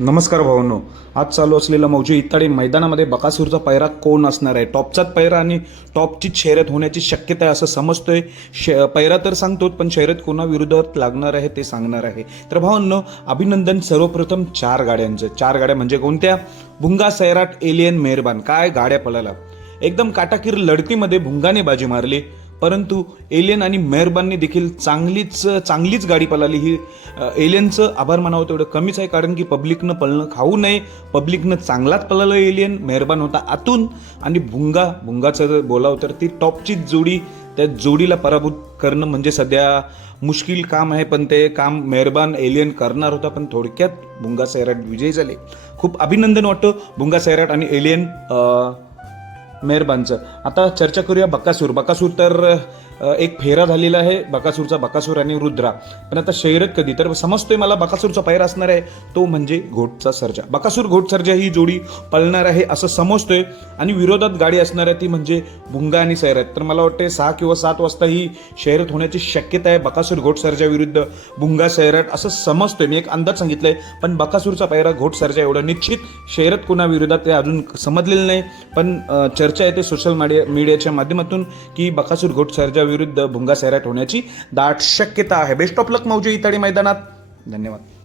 नमस्कार भावांनो, आज चालू असलेल्या मौजे इत्ताडे मैदानामध्ये बकासूरचा पैरा कोण असणार आहे? टॉपचाच पैरा आणि टॉपचीच शर्यत होण्याची शक्यता आहे असं समजतोय. पैरा तर सांगतोच, पण शर्यत कोणाविरोधात लागणार आहे ते सांगणार आहे. तर भावांनो, अभिनंदन सर्वप्रथम 4 गाड्यांचं. 4 गाड्या म्हणजे कोणत्या? भुंगा, सैराट, एलियन, मेहरबान. काय गाड्या पळाला! एकदम काटाकीर लढतीमध्ये भुंगाने बाजी मारली, परंतु एलियन आणि मेहरबानने देखील चांगलीच गाडी पळाली. ही एलियनचं आभार मानावं तेवढं कमीच आहे, कारण की पब्लिकनं पळणं खाऊ नये. पब्लिकनं चांगलाच पळालं एलियन. मेहरबान होता आतून. आणि भुंगाचं जर बोलावं तर ती टॉपचीच जोडी. त्या जोडीला पराभूत करणं म्हणजे सध्या मुश्किल काम आहे, पण ते काम मेहरबान एलियन करणार होता. पण थोडक्यात भुंगा सैराट विजयी झाले. खूप अभिनंदन वाटतं भुंगा सैराट आणि एलियन मेहरबानचं. आता चर्चा करूया बकासूर तर एक फेरा झालेला आहे बकासूर आणि रुद्रा. पण आता शर्यत कधी? तर समजतोय मला बकासूरचा पैरा असणार आहे, तो म्हणजे घोटचा सर्जा. बकासूर घोट सर्जा ही जोडी पळणार आहे असं समजतोय. आणि विरोधात गाडी असणार आहे ती म्हणजे भुंगा आणि सैराट. तर मला वाटतं 6 किंवा 7 वाजता ही शर्यत होण्याची शक्यता आहे. बकासूर घोट सर्जा विरुद्ध भुंगा सैराट असं समजतोय. मी एक अंदाज सांगितलाय, पण बकासूरचा पैरा घोट सर्जा एवढं निश्चित. शर्यत कोणाविरोधात ते अजून समजलेलं नाही, पण चर्चा येते सोशल मीडियाच्या माध्यमातून की बकासूर घोट सर्जा विरुद्ध भुंगा सैराट होण्याची दाट शक्यता आहे. बेस्ट ऑफ लक मौजे इत्ताडे मैदानात. धन्यवाद.